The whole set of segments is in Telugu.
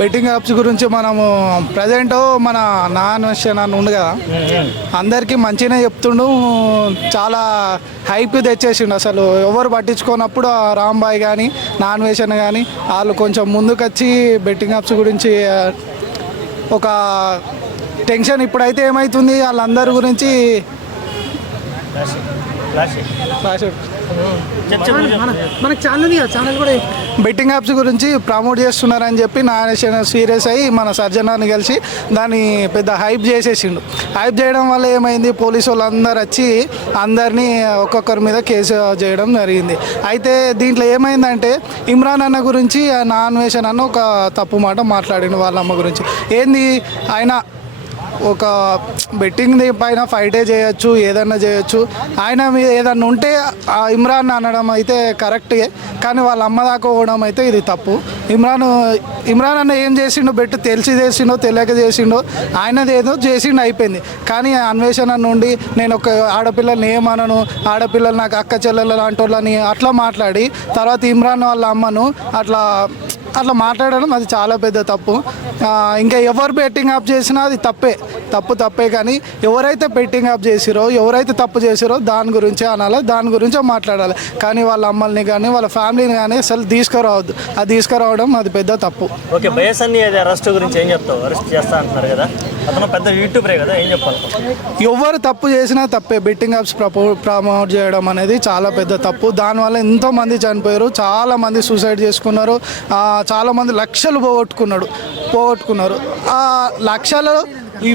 బెట్టింగ్ యాప్స్ గురించి మనము ప్రజెంట్ మన నాన్ వెషన్ అని ఉంది కదా, అందరికీ మంచిగానే చెప్తుండు. చాలా హైప్ తెచ్చేసిండు. అసలు ఎవరు పట్టించుకోనప్పుడు రాంబాయ్ కానీ నాన్ వెషన్ కానీ వాళ్ళు కొంచెం ముందుకొచ్చి బెట్టింగ్ యాప్స్ గురించి ఒక టెన్షన్. ఇప్పుడైతే ఏమవుతుంది, వాళ్ళందరి గురించి మనకి ఛానల్ కూడా బెట్టింగ్ యాప్స్ గురించి ప్రమోట్ చేస్తున్నారని చెప్పి నానేషన్ సీరియస్ అయ్యి మన సర్జనాన్ని కలిసి దాన్ని పెద్ద హైప్ చేసేసిండు. హైప్ చేయడం వల్ల ఏమైంది, పోలీసు వాళ్ళు అందరు వచ్చి అందరినీ ఒక్కొక్కరి మీద కేసు చేయడం జరిగింది. అయితే దీంట్లో ఏమైందంటే ఇమ్రాన్ అన్న గురించి నాన్ వెషన్ అన్న ఒక తప్పు మాట మాట్లాడిండు వాళ్ళ అమ్మ గురించి. ఏంది, ఆయన ఒక బెట్టింగ్ పైన ఫైటే చేయొచ్చు, ఏదన్నా చేయొచ్చు. ఆయన మీద ఏదన్నా ఉంటే ఇమ్రాన్ అనడం అయితే కరెక్టే, కానీ వాళ్ళ అమ్మ దాకా పోవడం అయితే ఇది తప్పు. ఇమ్రాన్ అన్న ఏం చేసిండో, బెట్ తెలిసి చేసిండో తెలియక చేసిండో, ఆయనది ఏదో చేసిండో అయిపోయింది. కానీ అన్వేషణ నుండి నేను ఒక ఆడపిల్లల్ని ఏమనను, ఆడపిల్లలు నాకు అక్క చెల్లెల లాంటి వాళ్ళని అట్లా మాట్లాడి తర్వాత ఇమ్రాన్ వాళ్ళ అమ్మను అట్లా మాట్లాడడం అది చాలా పెద్ద తప్పు. ఇంకా ఎవరు బెట్టింగ్ యాప్ చేసినా అది తప్పే. కానీ ఎవరైతే బెట్టింగ్ యాప్ చేసిరో, ఎవరైతే తప్పు చేసిరో దాని గురించే అనాలి, దాని గురించే మాట్లాడాలి. కానీ వాళ్ళ అమ్మల్ని కానీ వాళ్ళ ఫ్యామిలీని కానీ అసలు తీసుకురావద్దు. అది తీసుకురావడం అది పెద్ద తప్పు. ఓకే, బయసన్ని అరెస్ట్ గురించి ఏం చెప్తావు? అరెస్ట్ చేస్తా అంటున్నారు కదా, అతను పెద్ద యూట్యూబరే కదా, ఏం చెప్పాలి? ఎవరు తప్పు చేసినా తప్పే. బెట్టింగ్ యాప్స్ ప్రమోట్ చేయడం అనేది చాలా పెద్ద తప్పు. దానివల్ల ఎంతోమంది చనిపోయారు, చాలామంది సూసైడ్ చేసుకున్నారు, చాలామంది లక్షలు పోగొట్టుకున్నారు. ఆ లక్షలు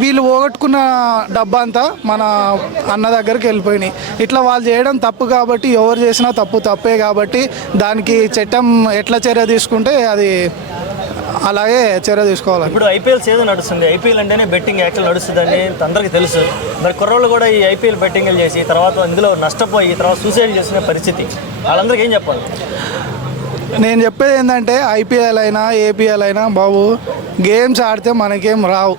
వీళ్ళు పోగొట్టుకున్న డబ్బా అంతా మన అన్న దగ్గరికి వెళ్ళిపోయినాయి. ఇట్లా వాళ్ళు చేయడం తప్పు కాబట్టి, ఎవరు చేసినా తప్పే కాబట్టి దానికి చట్టం ఎట్లా చర్య తీసుకుంటే అది అలాగే చర్య తీసుకోవాలి. ఇప్పుడు ఐపీఎల్ సీజన్ నడుస్తుంది. ఐపీఎల్ అంటేనే బెట్టింగ్ యాక్చువల్ నడుస్తుందని అందరికీ తెలుసు. మరి కుర్రోళ్ళు కూడా ఈ ఐపీఎల్ బెట్టింగ్లు చేసి తర్వాత ఇందులో నష్టపోయి తర్వాత సూసైడ్ చేసిన పరిస్థితి, వాళ్ళందరికీ ఏం చెప్పాలి? నేను చెప్పేది ఏంటంటే, ఐపీఎల్ అయినా ఏపీఎల్ అయినా బాబు, గేమ్స్ ఆడితే మనకేం రావు.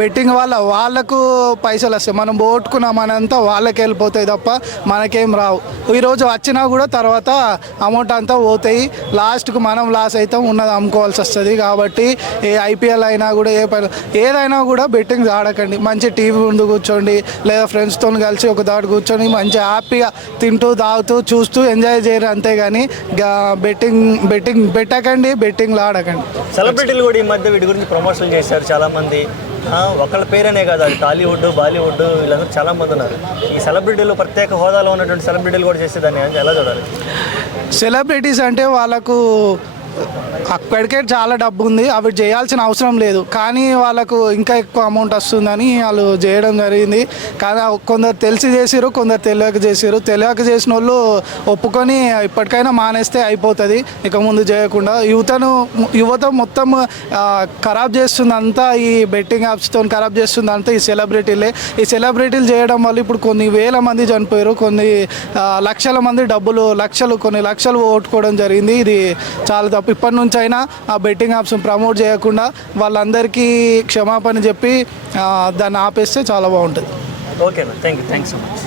బెట్టింగ్ వాళ్ళకు పైసలు వస్తాయి, మనం పోగొట్టుకున్నామనంతా వాళ్ళకి వెళ్ళిపోతాయి తప్ప మనకేం రావు. ఈరోజు వచ్చినా కూడా తర్వాత అమౌంట్ అంతా పోతాయి, లాస్ట్కు మనం లాస్ అవుతాం, ఉన్నది అమ్ముకోవాల్సి వస్తుంది. కాబట్టి ఏ ఐపీఎల్ అయినా కూడా ఏదైనా కూడా బెట్టింగ్స్ ఆడకండి. మంచి టీవీ ముందు కూర్చోండి, లేదా ఫ్రెండ్స్తో కలిసి ఒక దాటి కూర్చొని మంచి హ్యాపీగా తింటూ తాగుతూ చూస్తూ ఎంజాయ్ చేయరు, అంతేగాని బెట్టింగ్ పెట్టకండి, బెట్టింగ్లు ఆడకండి. సెలబ్రిటీలు కూడా ఈ మధ్య వీటి గురించి ప్రమోషన్ చేశారు చాలామంది. ఒకళ్ళ పేరనే కాదు, అది టాలీవుడ్ బాలీవుడ్ వీళ్ళందరూ చాలామంది ఉన్నారు. ఈ సెలబ్రిటీలు ప్రత్యేక హోదాలో ఉన్నటువంటి సెలబ్రిటీలు కూడా చేసేదాన్ని ఎలా చూడాలి? సెలబ్రిటీస్ అంటే వాళ్ళకు అక్కడికే చాలా డబ్బు ఉంది, అవి చేయాల్సిన అవసరం లేదు. కానీ వాళ్ళకు ఇంకా ఎక్కువ అమౌంట్ వస్తుందని వాళ్ళు చేయడం జరిగింది. కానీ కొందరు తెలిసి చేసిరు, కొందరు తెలియక చేసిన వాళ్ళు ఒప్పుకొని ఇప్పటికైనా మానేస్తే అయిపోతుంది, ఇక ముందు చేయకుండా. యువత మొత్తం ఖరాబ్ చేస్తుంది అంతా, ఈ బెట్టింగ్ యాప్స్తో ఖరాబ్ చేస్తుంది అంతా ఈ సెలబ్రిటీలే. ఈ సెలబ్రిటీలు చేయడం వల్ల ఇప్పుడు కొన్ని వేల మంది చనిపోయారు, కొన్ని లక్షల మంది కొన్ని లక్షలు ఓట్టుకోవడం జరిగింది. ఇది చాలా తప్పు. ఇప్పటి నుంచి అయినా ఆ బెట్టింగ్ యాప్స్ ప్రమోట్ చేయకుండా వాళ్ళందరికీ క్షమాపణ చెప్పి దాన్ని ఆపేస్తే చాలా బాగుంటుంది. ఓకేనా, థ్యాంక్ యూ సో మచ్.